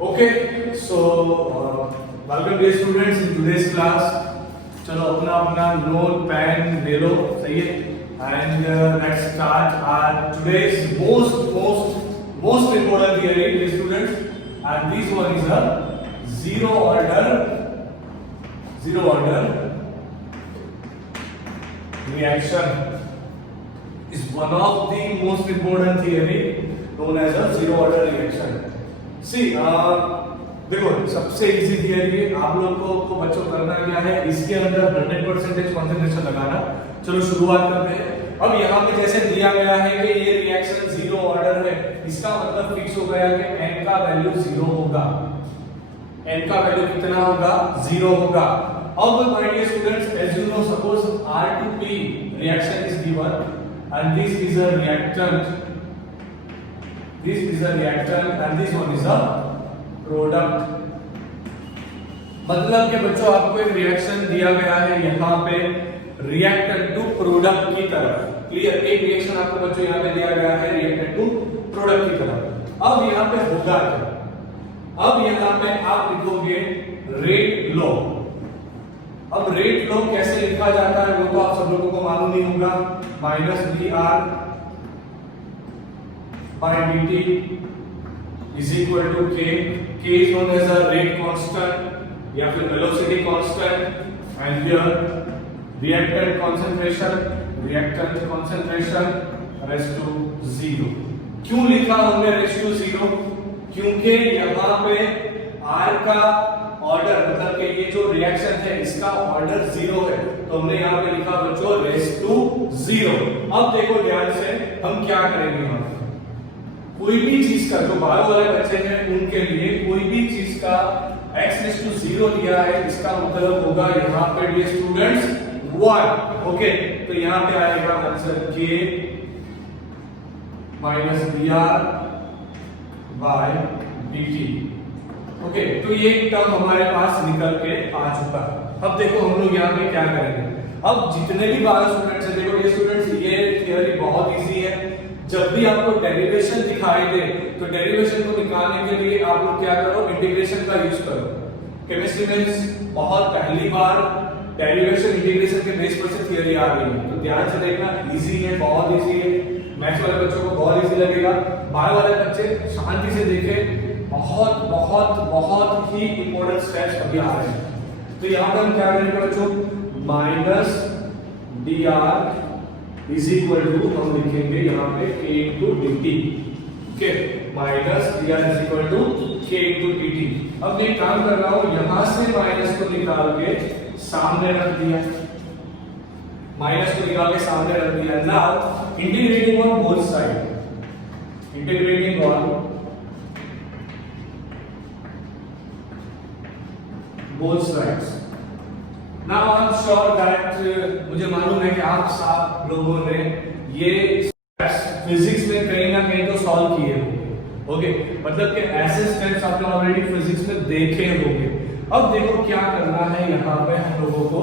Okay, so welcome dear students in today's class. चलो अपना अपना नोट पेन ले लो, सही है? And let's start our today's most important theory, dear students. And this one is a zero order reaction. Is one of the most important theory known as a zero order reaction. See, देखो सबसे easy theory है, आप लोग को बच्चों करना क्या है, इसके अंदर 100% कंसंट्रेशन लगाना। चलो शुरुआत करते हैं। अब यहाँ पे जैसे दिया गया है कि ये रिएक्शन जीरो ऑर्डर है, इसका मतलब फिक्स हो गया कि n का वैल्यू जीरो होगा। n का वैल्यू कितना होगा? जीरो होगा। अब my dear students, as you know, suppose R2P reaction is given and this is a reactant, and this one is a product. मतलब कि बच्चों आपको एक रिएक्शन दिया गया है यहाँ पे रिएक्टेंट टू प्रोडक्ट की तरफ। क्लियर? एक रिएक्शन आपको बच्चों यहाँ पे दिया गया है रिएक्टेंट टू प्रोडक्ट की तरफ। अब यहाँ पे होगा क्या? अब यहाँ पे आप लिखोगे रेट लॉ। अब रेट लॉ कैसे लिखा जाता है वो तो आप सब लोगों को मालूम ही होगा। Minus dr by dt is equal to k. K is known as a rate constant या फिर velocity constant, and here reactant concentration raised to 0. क्यों लिखा हमने raised to 0? क्योंकि यहाँ पे R का ऑर्डर, मतलब कि ये जो रिएक्शन है इसका ऑर्डर जीरो है, तो हमने यहाँ पे लिखा बच्चों रेस टू जीरो। अब देखो ध्यान से हम क्या करेंगे, यहाँ कोई भी चीज का, जो बायो वाले बच्चे हैं उनके लिए कोई भी चीज का x रेस टू जीरो दिया है, इसका मतलब होगा यहाँ पे डियर स्टूडेंट्स 1। ओके, तो यहाँ पे आएगा answer k minus dr by dt। Okay, तो ये टर्म हमारे पास निकल के आ चुका। अब देखो हम लोग यहाँ पे क्या करेंगे। अब जितने भी बायो स्टूडेंट्स हैं, देखो ये स्टूडेंट्स ये थियरी बहुत इजी है। जब भी आपको डेरिवेशन दिखाई दे तो डेरिवेशन को निकालने के लिए आप लोग क्या करो, इंटीग्रेशन का यूज करो। केमिस्ट्री में बहुत पहली बार डेरिवेशन इंटीग्रेशन के बेस पर से थियरी आ रही है, तो ध्यान से देखना, इजी है, बहुत इजी है। मैथ्स वाले बच्चों को बहुत इजी लगेगा, बायो वाले बच्चे शांति से देखें, बहुत बहुत बहुत ही इंपॉर्टेंट स्टेप्स अभी आ रहे हैं। तो यहां पर हम क्या करेंगे बच्चों, minus dr is equal to, हम लिखेंगे यहां पे k into dt। Okay, minus dr is equal to k into dt। अब मैं काम कर रहा हूं, यहां से माइनस को निकाल के सामने रख दिया, माइनस को निकाल के सामने रख दिया। Now integrating on both side, integrating on both sides. Now I'm sure that मुझे मालूम है कि आप सब लोगों ने ये फिजिक्स में कहीं ना कहीं तो सॉल्व किए होंगे। ओके, मतलब कि ऐसे स्टेप्स आपने ऑलरेडी फिजिक्स में देखे होंगे। अब देखो क्या करना है यहाँ पे हम लोगों को,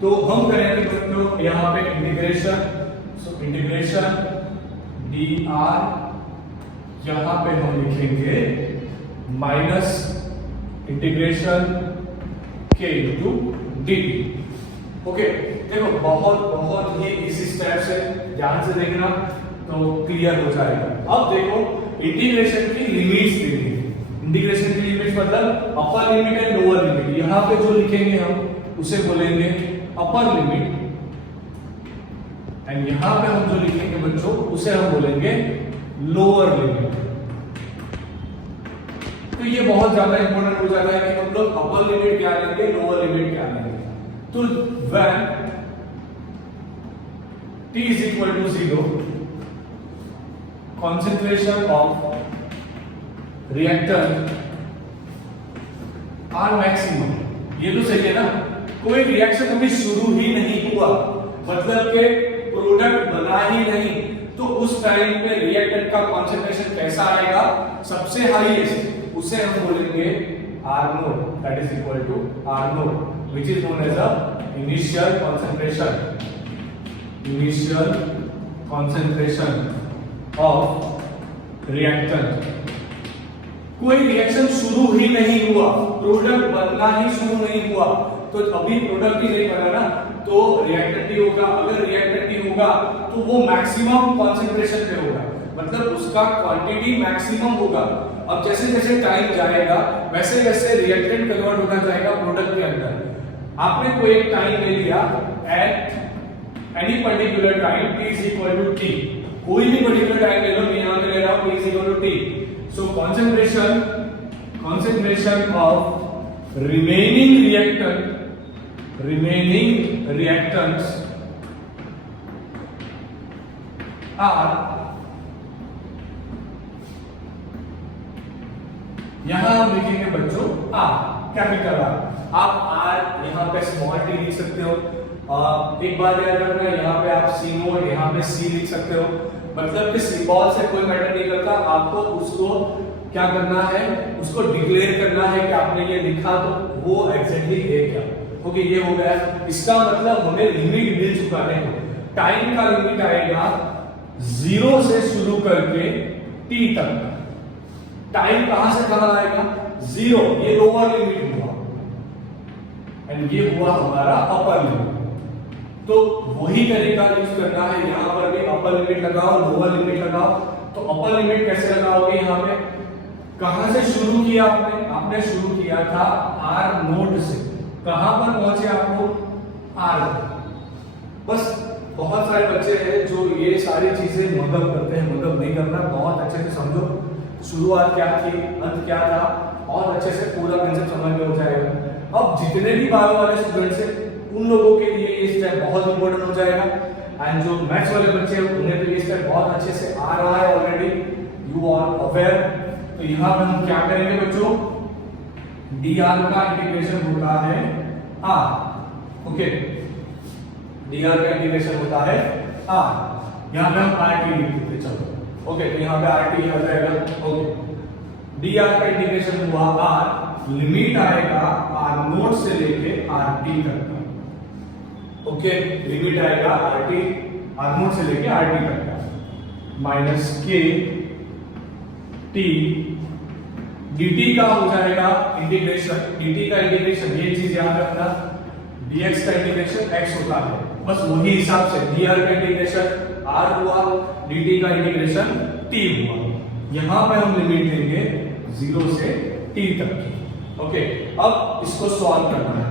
तो हम करेंगे बच्चों यहाँ पे इंटीग्रेशन। सो इंटीग्रेशन dr, यहां पे हम लिखेंगे minus integration k into dt। Okay, देखो बहुत बहुत ही इजी स्टेप्स है, ध्यान से देखना तो क्लियर हो जाएगा। अब देखो इंटीग्रेशन की लिमिट्स देंगे। इंटीग्रेशन की लिमिट्स मतलब upper limit and lower limit. यहां पे जो लिखेंगे हम उसे बोलेंगे अपर लिमिट, एंड यहां पे हम जो लिखेंगे बच्चों उसे हम बोलेंगे लोअर लिमिट। तो ये बहुत ज्यादा इंपॉर्टेंट हो जाता है कि हम लोग अपर लिमिट क्या लेंगे, लोअर लिमिट क्या लेंगे। तो when t is equal to 0, concentration of reactant are maximum। ये तो सही है ना, कोई रिएक्शन अभी शुरू ही नहीं हुआ, मतलब के प्रोडक्ट बना ही नहीं, तो उस टाइम पे रिएक्टेंट का कॉन्सेंट्रेशन कैसा आएगा, सबसे हाईएस्ट, उसे हम बोलेंगे R naught, that is equal to R naught, which is known as a initial concentration of reactant. कोई रिएक्शन शुरू ही नहीं हुआ, प्रोडक्ट बनना ही शुरू नहीं हुआ, तो अभी प्रोडक्ट ही नहीं बना ना, तो रिएक्टेंट ही होगा। अगर रिएक्टेंट ही होगा तो वो मैक्सिमम कॉन्सेंट्रेशन पे होगा, मतलब उसका क्वांटिटी मैक्सिमम होगा। अब जैसे जैसे टाइम जाएगा वैसे वैसे रिएक्टेंट कन्वर्ट होता जाएगा प्रोडक्ट के अंदर। आपने कोई एक टाइम ले लिया, at any particular time t is equal to t, कोई भी पर्टिकुलर टाइम ले लो, मैं यहां पे ले रहा हूं t is equal to t। So concentration of remaining reactants are, यहां हम लिखेंगे बच्चों R, कैपिटल R। आप R यहां पे स्मॉल t लिख सकते हो। एक बात याद रखना, यहाँ पे आप C नोट, यहाँ पे C लिख सकते हो, मतलब कि सिंबल से कोई मैटर नहीं करता। आपको उसको क्या करना है, उसको डिक्लेयर करना है कि आपने ये लिखा तो वो एग्जैक्टली है क्या। ओके, ये हो गया। इसका मतलब हमें लिमिट मिल चुका है। टाइम का लिमिट आएगा 0 से शुरू करके t तक। टाइम कहां से कहां आएगा, 0, ये लोअर लिमिट हुआ, एंड ये हुआ हमारा अपर लिमिट। तो वही तरीका यूज करना है, यहां पर भी अपर लिमिट लगाओ, लोअर लिमिट लगाओ। तो अपर लिमिट कैसे लगाओगे, यहां पे कहां से शुरू किया आपने, आपने शुरू किया था R नोट से। कहां पर पहुंचे आपको, R। बस बहुत सारे बच्चे हैं जो ये सारी चीजें मदद करते हैं, मदद नहीं करना। बहुत अच्छे से समझो शुरुआत क्या थी, अंत क्या था, और अच्छे से पूरा कंसेप्ट समझ में हो जाएगा। अब जितने भी बायो वाले स्टूडेंट्स हैं उन लोगों के लिए ये स्टेप बहुत इंपॉर्टेंट हो जाएगा, एंड जो मैथ्स वाले बच्चे हैं उन्हें तो ये स्टेप बहुत अच्छे से आ रहा है ऑलरेडी, यू आर अवेयर। तो यहां पर हम क्या करेंगे बच्चों, dr का इंटीग्रेशन होता है r। ओके, dr का इंटीग्रेशन होता है r। यहां पे हम rt लिख देते, चलो। ओके, तो यहां पे rt आ जाएगा। ओके, dr का इंटीग्रेशन हुआ r, लिमिट आएगा r नोट से लेके rt तक। ओके, लिमिट आएगा rt, r नोट से लेके rt तक का, माइनस k t dt का हो जाएगा इंटीग्रेशन। dt का इंटीग्रेशन, ये चीज याद रखना, dx का इंटीग्रेशन x होता है, बस वही हिसाब से dr का इंटीग्रेशन r हुआ, dt का इंटीग्रेशन t हुआ। यहां पे हम लिमिट देंगे 0 से t तक की। ओके, अब इसको सॉल्व करना है।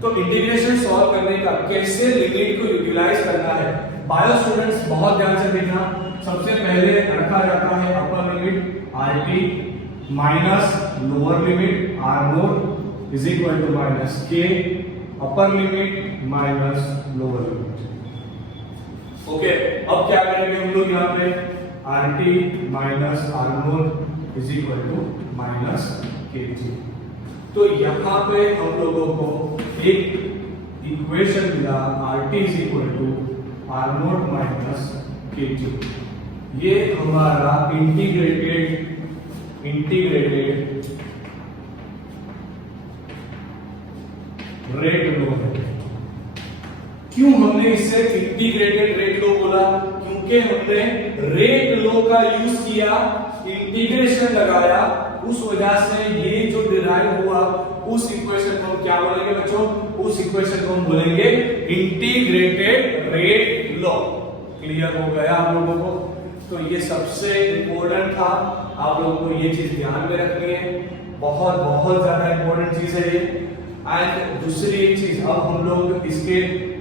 तो इंटीग्रेशन सॉल्व करने का कैसे लिमिट को यूटिलाइज करना है, बायो स्टूडेंट्स बहुत ध्यान से देखना। सबसे पहले रखा जाता है upper limit rt minus lower limit r naught is equal to minus k, upper limit minus lower limit. Okay, अब क्या करेंगे हम लोग, यहाँ पे rt minus r naught is equal to minus kg। तो यहाँ पे हम लोगों को एक इक्वेशन मिला, rt is equal to r naught minus kg। ये हमारा इंटीग्रेटेड रेट लो है। क्यों हमने इसे इंटीग्रेटेड रेट लो बोला, क्योंकि हमने रेट लो का यूज किया, इंटीग्रेशन लगाया, उस वजह से ये जो डिराइव हुआ उस इक्वेशन को हम क्या बोलेंगे बच्चों, उस इक्वेशन को हम बोलेंगे इंटीग्रेटेड रेट लॉ। क्लियर हो गया आप लोगों को? तो ये सबसे इंपॉर्टेंट था, आप लोगों को ये चीज ध्यान में रखनी है, बहुत बहुत ज्यादा इंपॉर्टेंट चीज है ये। एंड दूसरी एक चीज, अब हम लोग इसके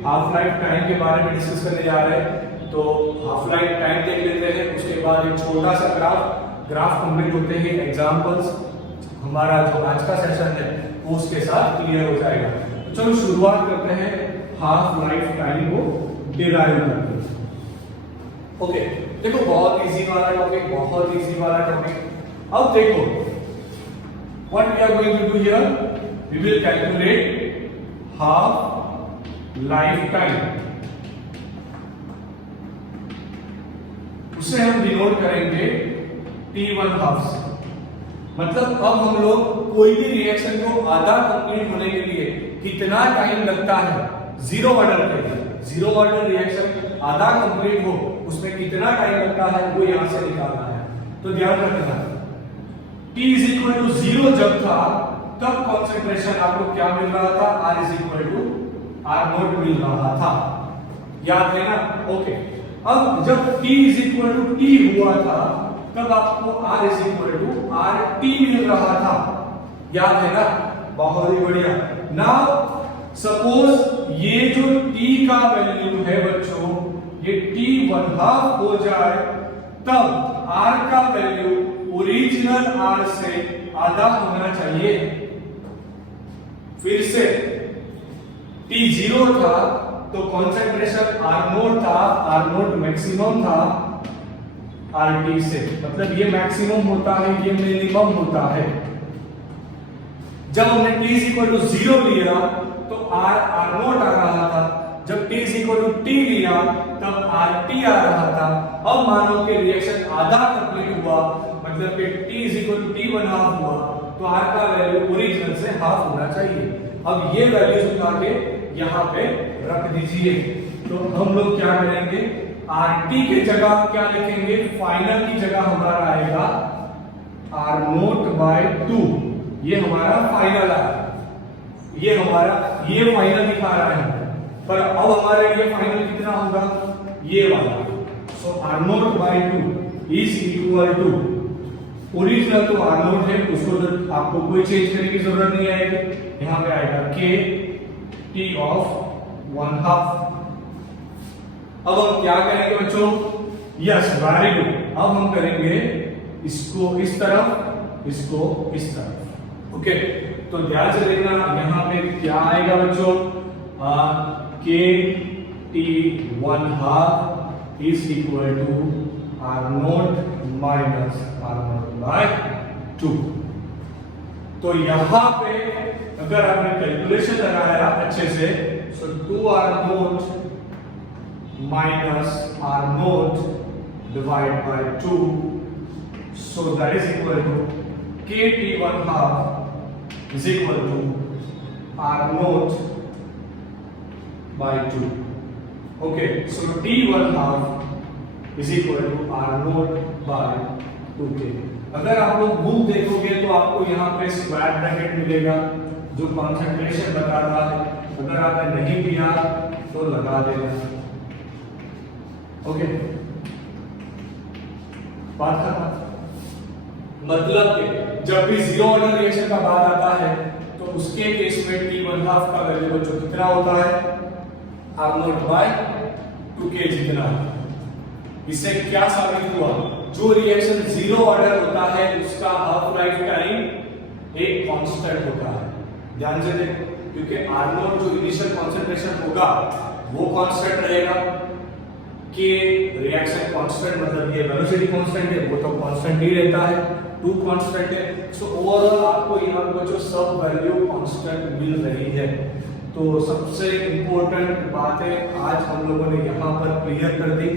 हाफ लाइफ टाइम के बारे में डिस्कस करने जा रहे हैं। तो हाफ लाइफ टाइम देख लेते हैं, उसके बाद एक छोटा सा ग्राफ कंप्लीट होते हैं, एग्जांपल्स हमारा जो आज का सेशन है वो उसके साथ क्लियर हो जाएगा। तो चलो शुरुआत करते हैं हाफ लाइफ टाइम को डिराइव करके। ओके, देखो बहुत इजी वाला टॉपिक, बहुत इजी वाला टॉपिक। अब देखो what we are going to do here, we will calculate half life time. उसे हम डिनोट करेंगे T1 हाफ से। मतलब अब हम लोग कोई भी रिएक्शन को आधा कंप्लीट होने के लिए कितना टाइम लगता है, जीरो ऑर्डर के लिए, जीरो ऑर्डर रिएक्शन आधा कंप्लीट हो उसमें कितना टाइम लगता है वो यहां से निकालना है। तो ध्यान रखना, t इज इक्वल टू 0 जब था तब कॉन्सेंट्रेशन आपको क्या मिल रहा था, r is equal to r not मिल रहा था, याद है ना? ओके, अब जब t is equal to t हुआ था तब आपको r is equal to rt मिल रहा था, याद है ना? बहुत ही बढ़िया। नाउ सपोज ये जो t का वैल्यू है बच्चों, ये t 1/2 हो जाए तब r का वैल्यू ओरिजिनल r से आधा होना चाहिए। फिर से t 0 था तो कॉन्सेंट्रेशन r नोट था, r नोट मैक्सिमम था RT से, मतलब ये मैक्सिमम होता है, ये मिनिमम होता है। जब हमने t 0 लिया तो r नोट आ रहा था, जब t t लिया तब RT आ रहा था। अब मानो कि रिएक्शन आधा कंप्लीट हुआ, मतलब कि t t1/2 हुआ, तो r का वैल्यू ओरिजिनल से हाफ होना चाहिए। अब ये वैल्यूज उठा के यहाँ पे रख दीजिए। तो हम लोग क्या करेंगे, RT की जगह क्या लिखेंगे, फाइनल की जगह हमारा आएगा R0/2, ये हमारा फाइनल है, ये हमारा ये फाइनल दिखा रहा है, पर अब हमारे लिए फाइनल कितना होगा, ये वाला। So R0/2 is equal to, original तो R0 है, उसको तो आपको कोई चेंज करने की जरूरत नहीं आएगी, यहाँ पे आएगा K T ऑफ 1/2। अब हम क्या करेंगे बच्चों, यस वेरी गुड, अब हम करेंगे इसको इस तरफ, इसको इस तरफ। ओके, तो ध्यान से देखना, यहाँ पे क्या आएगा बच्चों, K T 1/2 is equal to R0 minus R0/2। तो यहाँ पे अगर आपने कैलकुलेशन लगाया अच्छे से, सो 2R0 minus R0 divided by 2, so that is equal to KT 1/2 is equal to R0 by 2. Okay, so T 1/2 is equal to R0 by 2K। अगर आप लोग बुक देखोगे तो आपको यहाँ पे स्क्वायर ब्रैकेट मिलेगा जो कॉन्सेंट्रेशन बता रहा है, अगर आपने नहीं दिया तो लगा देना। ओके, बात खत्म। मतलब कि जब भी जीरो ऑर्डर रिएक्शन का बात आता है तो उसके केस में T1/2 का वैल्यू बच्चों कितना होता है, R0/2K जितना। इससे क्या साबित हुआ, जो रिएक्शन जीरो ऑर्डर होता है उसका हाफ लाइफ टाइम एक कांस्टेंट होता है। ध्यान से देखो, क्योंकि R0 जो इनिशियल कॉन्सेंट्रेशन होगा वो कांस्टेंट रहेगा, कि रिएक्शन कांस्टेंट मतलब ये वेलोसिटी कांस्टेंट है, वो तो कांस्टेंट ही रहता है, 2 कांस्टेंट है। सो ओवरऑल आपको यहाँ पर जो सब वैल्यू कांस्टेंट मिल रही है। तो सबसे इंपॉर्टेंट बातें आज हम लोगों ने यहाँ पर क्लियर कर दी।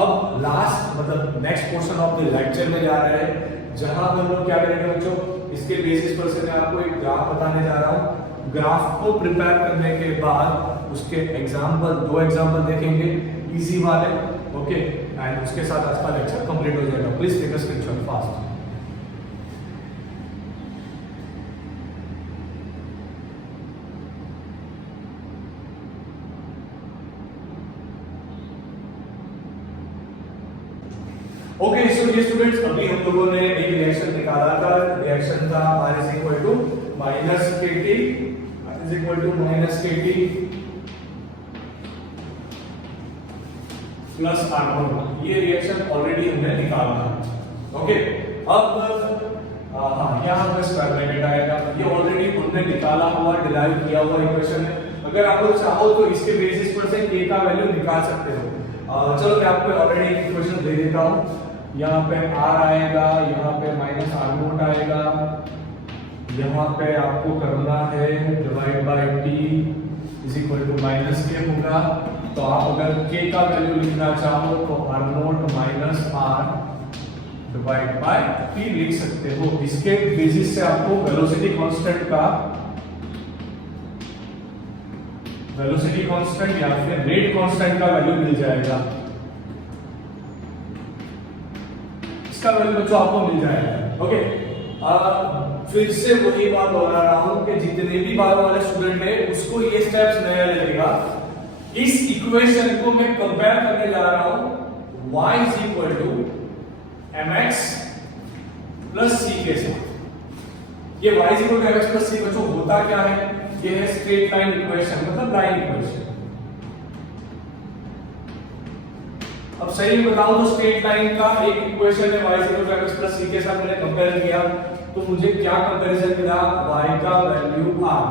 अब लास्ट मतलब next portion of the lecture में जा रहे हैं, जहां हम लोग क्या करेंगे बच्चों, इसके बेसिस पर से मैं आपको एक ग्राफ बताने जा रहा हूँ। ग्राफ को प्रिपेयर करने के बाद उसके एग्जाम्पल, 2 एग्जाम्पल देखेंगे इजी वाले, ओके, एंड उसके साथ आज का लेक्चर कंप्लीट हो जाएगा। Please take a screenshot fast. Okay, so ये स्टूडेंट्स, अभी हम लोगों ने एक रिएक्शन निकाला था, रिएक्शन था R is equal to minus KT is equal to minus KT plus R0। ये रिएक्शन ऑलरेडी हमने निकाला है। ओके, अब यहाँ पर स्क्वायर ब्रैकेट आएगा, ये ऑलरेडी हमने निकाला हुआ, डिराइव किया हुआ इक्वेशन है। अगर आप लोग चाहो तो इसके बेसिस पर से K का वैल्यू निकाल सकते हो। चलो मैं आपको ऑलरेडी इक्वेशन दे देता हूँ। यहाँ पे R आएगा, यहाँ पे माइनस R0 आएगा, यहाँ पे आपको करना है divide by T is equal to minus K होगा। तो आप अगर K का वैल्यू लिखना चाहो तो R0 minus R divide by T लिख सकते हो। इसके बेसिस से आपको वेलोसिटी कांस्टेंट या फिर रेट कांस्टेंट का वैल्यू मिल जाएगा। इसका वैल्यू बच्चों आपको मिल जाएगा। ओके, फिर से वही बात दोहरा रहा हूं कि जितने भी बायो वाले स्टूडेंट है उसको ये स्टेप्स नया लगेगा। इस इक्वेशन को मैं कंपेयर करने जा रहा हूं y is equal to mx plus c के साथ। ये y is equal to mx plus c बच्चों होता क्या है? ये है स्ट्रेट लाइन इक्वेशन, मतलब लाइन इक्वेशन। अब सही में बताऊं तो स्ट्रेट लाइन का एक इक्वेशन है y is equal to mx plus c के साथ मैंने कंपेयर किया तो मुझे क्या कंपैरिजन मिला? y का वैल्यू r,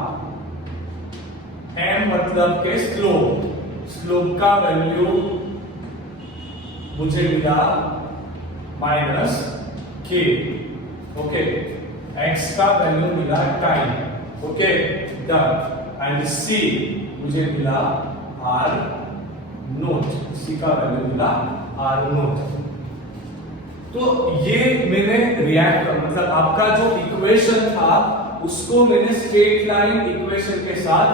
m मतलब के स्लोप, स्लोप का वैल्यू मुझे मिला माइनस k। ओके, x का वैल्यू मिला time. Okay done. And c मुझे मिला r नोट, c का वैल्यू मिला r नोट। तो ये मैंने रिएक्ट मतलब आपका जो इक्वेशन था उसको मैंने स्ट्रेट लाइन इक्वेशन के साथ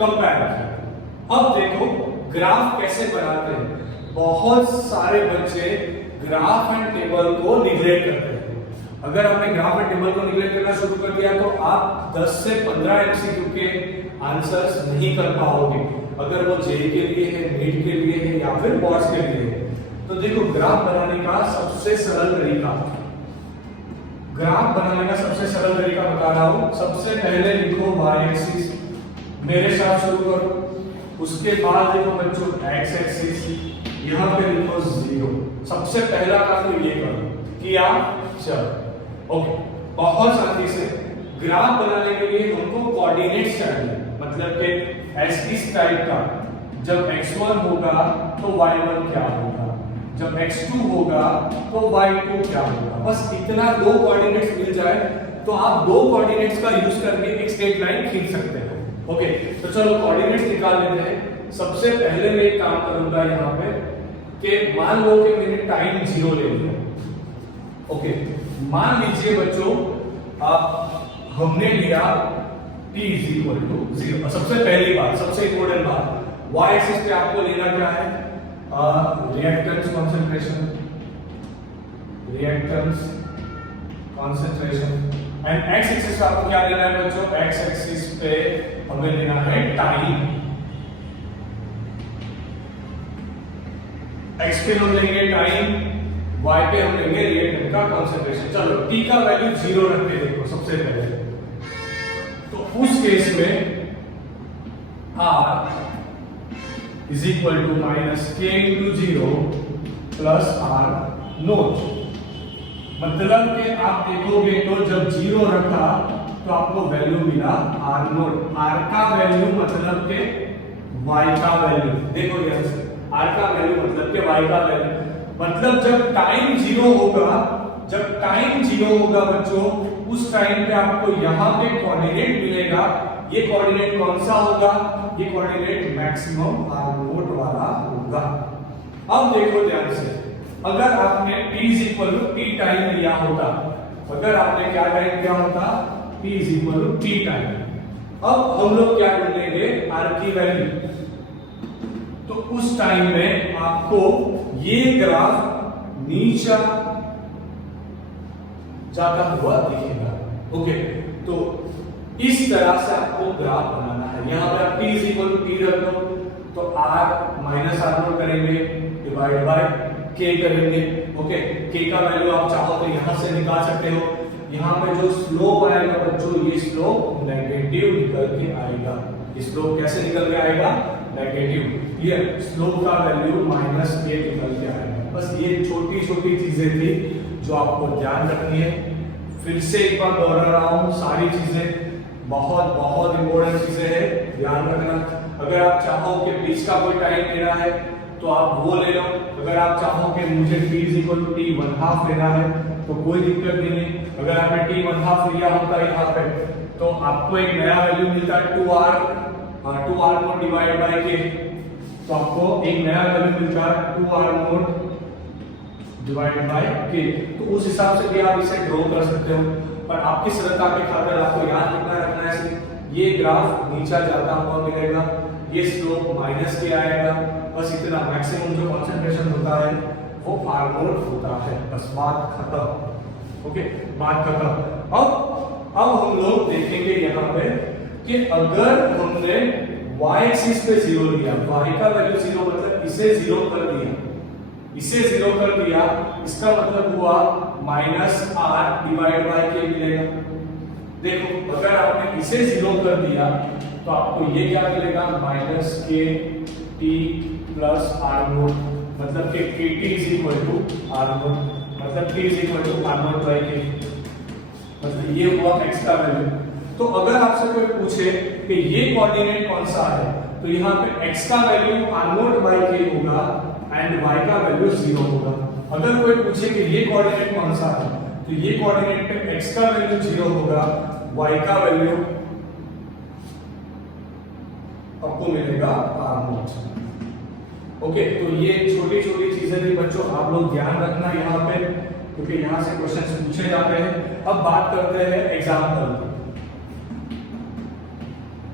कंपेयर किया। अब देखो ग्राफ कैसे बनाते हैं। बहुत सारे बच्चे ग्राफ एंड टेबल को निग्लेक्ट करते हैं। अगर आपने ग्राफ एंड टेबल को निग्लेक्ट करना शुरू कर दिया तो आप 10 से 15 एमसीक्यू के आंसर्स नहीं कर पाओगे, अगर वो जेई के लिए है, नीट के लिए है या फिर बोर्ड्स के लिए है। तो देखो ग्राफ बनाने का सबसे सरल तरीका, ग्राफ बनाने का सबसे सरल तरीका बता रहा हूं। सबसे पहले लिखो y एक्सिस, मेरे साथ शुरू करो। उसके बाद देखो बच्चों x एक्सिस, यहां पे लिखो 0। सबसे पहला काम तो ये करो किया, चलो ओके। बहुत शांति से ग्राफ बनाने के लिए हमको कोऑर्डिनेट्स चाहिए, मतलब कि इस टाइप का जब x1 होगा तो y1 क्या होगा, जब x2 होगा तो y2 क्या होगा। बस इतना दो कोऑर्डिनेट्स मिल जाए तो आप दो कोऑर्डिनेट्स का यूज करके एक स्ट्रेट लाइन खींच सकते हैं। ओके, तो चलो कोऑर्डिनेट्स निकाल लेते हैं। सबसे पहले मैं एक काम करूंगा यहाँ पे कि मान लो कि मैंने टाइम 0 ले लिया। ओके, मान लीजिए बच्चों हमने लिया t इज इक्वल टू 0। सबसे पहली बात, सबसे इंपॉर्टेंट बात, y एक्सिस पे आपको लेना क्या है? Reactance concentration, reactance concentration. And x axis पे आपको क्या लेना है बच्चों? x एक्सिस पे हमें लेना है टाइम। x पे हम लेंगे टाइम, y पे हम लेंगे रिएक्टेंट का कॉन्सेंट्रेशन। चलो t का वैल्यू 0 रखते हैं देखो सबसे पहले। तो उस केस में r is equal to minus k into 0 plus r naught. मतलब कि आप देखोगे तो जब 0 रखा तो आपको वैल्यू मिला r नोट। r का वैल्यू मतलब के y का वैल्यू, देखो यहां से r का वैल्यू मतलब के y का वैल्यू। मतलब जब टाइम 0 होगा, जब टाइम 0 होगा बच्चों, उस टाइम पे आपको यहाँ पे कोऑर्डिनेट मिलेगा। ये कोऑर्डिनेट कौन सा होगा? ये कोऑर्डिनेट मैक्सिमम r नोट वाला होगा। अब देखो ध्यान से, अगर आपने t टाइम लिया होता, अगर आपने क्या टाइम लिया होता? t time. अब हम लोग क्या ढूंढेंगे? r की वैल्यू। तो उस टाइम में आपको ये ग्राफ नीचे जाता हुआ दिखेगा। ओके, तो इस तरह से आपको ग्राफ बनाना है। यहां पर आप t रख दो तो r माइनस r नोट करेंगे डिवाइड बाय k करेंगे। ओके, k का वैल्यू आप चाहो तो यहां से निकाल सकते हो। यहां पे जो स्लोप आएगा बच्चों, ये स्लोप नेगेटिव निकल के आएगा। स्लोप कैसे निकल के आएगा? नेगेटिव। ये स्लोप का वैल्यू माइनस k निकल के आएगा। बस ये छोटी छोटी चीजें थी जो आपको ध्यान रखनी है। फिर से एक बार दोहरा रहा हूं, सारी चीजें बहुत बहुत इंपॉर्टेंट चीजें हैं, ध्यान रखना। अगर आप चाहो कि बीच का कोई टाइम लेना है तो आप वो ले लो। अगर आप चाहो कि मुझे t t1/2 लेना है तो कोई दिक्कत नहीं। अगर आपने t1/2 लिया होता यहाँ पे तो आपको एक नया वैल्यू मिलता 2r note divide by k। तो आपको एक नया वैल्यू मिलता 2r note divided by k। तो उस हिसाब से भी आप इसे ड्रॉ कर सकते हो, पर आपकी सरलता के खातिर आपको याद रखना है ये ग्राफ नीचे जाता हुआ मिलेगा, ये स्लोप माइनस के आएगा। बस इतना। मैक्सिमम जो कंसंट्रेशन होता है वो आर नोट होता है। बस बात खत्म। ओके, बात खत्म। अब हम लोग देखेंगे यहाँ पे कि अगर हमने y एक्सिस पे 0 लिया, y का वैल्यू 0 मतलब इसे 0 कर दिया, इसे 0 कर दिया, इसका मतलब हुआ -r डिवाइड बाय k मिलेगा। देखो अगर आपने इसे 0 कर दिया तो आपको ये क्या मिलेगा, -k t plus r naught, मतलब कि kt is equal to r naught, मतलब t is equal to r naught by k, मतलब ये हुआ x का वैल्यू। तो अगर आपसे कोई पूछे कि ये कोऑर्डिनेट कौन सा है, तो यहाँ पे x का value r naught by k होगा एंड y का वैल्यू 0 होगा। अगर कोई पूछे कि ये कोऑर्डिनेट कौन सा है, तो ये कोऑर्डिनेट पे x का वैल्यू 0 होगा, y का वैल्यू आपको मिलेगा r नोट। ओके, तो ये छोटी छोटी चीजें भी बच्चों आप लोग ध्यान रखना यहाँ पे, क्योंकि यहाँ से क्वेश्चन पूछे जाते हैं। अब बात करते हैं एग्जाम्पल।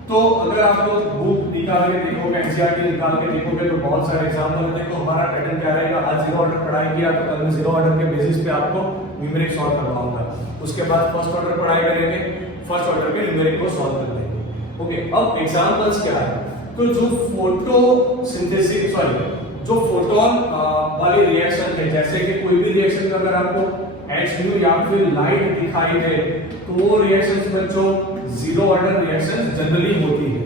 तो अगर आप लोग बुक निकाल के देखोगे, एनसीईआरटी निकाल के देखोगे तो बहुत सारे एग्जाम्पल है। देखो हमारा पैटर्न क्या रहेगा, आज जीरो ऑर्डर पढ़ाई किया तो कल जीरो ऑर्डर के बेसिस पे आपको न्यूमेरिक सॉल्व करवाऊंगा। उसके बाद फर्स्ट ऑर्डर पढ़ाई करेंगे, फर्स्ट ऑर्डर के न्यूमेरिक को सॉल्व कर लेंगे। ओके, अब एग्जांपल्स क्या है, तो जो फोटोसिंथेसिस सॉरी जो फोटोन वाली रिएक्शन है, जैसे कि कोई भी रिएक्शन में अगर आपको H या फिर लाइट दिखाई दे तो वो रिएक्शंस बच्चों जीरो ऑर्डर रिएक्शन जनरली होती है।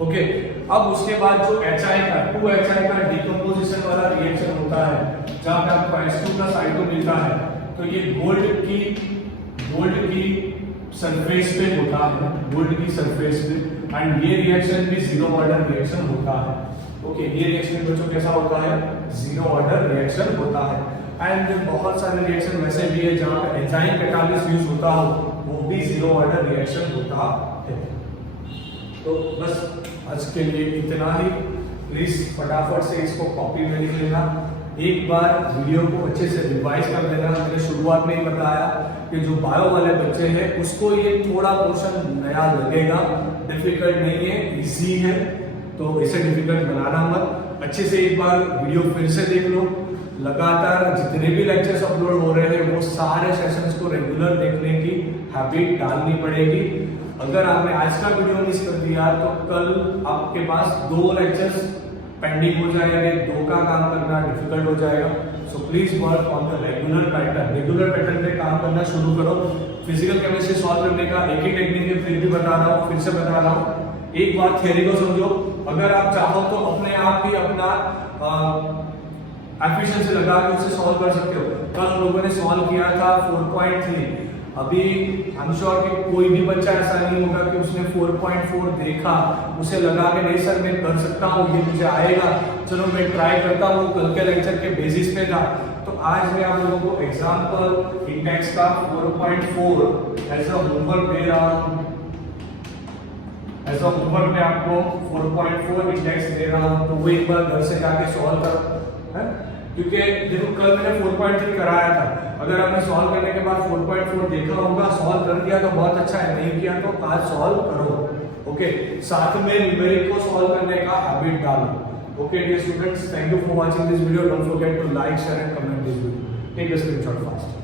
ओके, अब उसके बाद जो HI का 2HI का डिकम्पोजिशन वाला रिएक्शन होता है, जहां पे आपको H2 का साइटो मिलता है, तो ये गोल्ड की सरफेस पे होता है, गोल्ड की सरफेस पे, एंड ये रिएक्शन भी जीरो ऑर्डर रिएक्शन होता है। ओके, ये रिएक्शन बच्चों कैसा होता है, जीरो ऑर्डर रिएक्शन होता है। एंड बहुत सारे रिएक्शन वैसे भी है जहां पे एंजाइम कैटालिसिस यूज होता हो, वो भी जीरो ऑर्डर रिएक्शन होता है। तो बस आज के लिए इतना ही। प्लीज फटाफट से इसको कॉपी में लिख लेना, एक बार वीडियो को अच्छे से रिवाइज कर लेना। मैंने शुरुआत में ही बताया कि जो बायो वाले बच्चे हैं उसको ये थोड़ा पोर्शन नया लगेगा, डिफिकल्ट नहीं है, इजी है, तो इसे डिफिकल्ट बनाना मत। अच्छे से एक बार वीडियो फिर से देख लो। लगातार जितने भी लेक्चर्स अपलोड हो रहे हैं वो सारे सेशंस को रेगुलर देखने की हैबिट डालनी पड़ेगी। अगर आपने आज का वीडियो मिस कर दिया तो कल आपके पास 2 लेक्चर्स पेंडिंग हो जाएंगे, 2 का काम करना डिफिकल्ट हो जाएगा। So please work on the regular pattern पे काम करना शुरू करो। फिजिकल केमिस्ट्री सॉल्व करने का एक ही टेक्निक है, फिर भी बता रहा हूँ, फिर से बता रहा हूँ। एक बार थ्योरी को समझो, अगर आप चाहो तो अपने आप ही अपना एफिशिएंसी लगा के उसे सॉल्व कर सकते हो। कल हम लोगों ने सॉल्व किया था 4.3। अभी आई एम श्योर कि कोई भी बच्चा ऐसा नहीं होगा कि उसने 4.4 देखा, उसे लगा कि नहीं सर मैं कर सकता हूँ, ये मुझे आएगा, चलो मैं ट्राई करता हूँ, कल के लेक्चर के बेसिस पे था। तो आज मैं आप लोगों को एग्जांपल इंडेक्स का 4.4 एज अ होमवर्क दे रहा हूँ। एज अ होमवर्क मैं आपको 4.4 इंडेक्स दे रहा हूँ, तो वो एक बार घर से जाके सॉल्व करो, है? क्योंकि देखो कल मैंने 4.3 कराया था, अगर आपने सॉल्व करने के बाद 4.4 देखा होगा, सॉल्व कर दिया तो बहुत अच्छा है, नहीं किया तो आज सॉल्व करो। ओके, साथ में न्यूमेरिक को सॉल्व करने का हैबिट डालो। Okay dear students, thank you for watching this video. Don't forget to like, share and comment this video. Take a screenshot fast.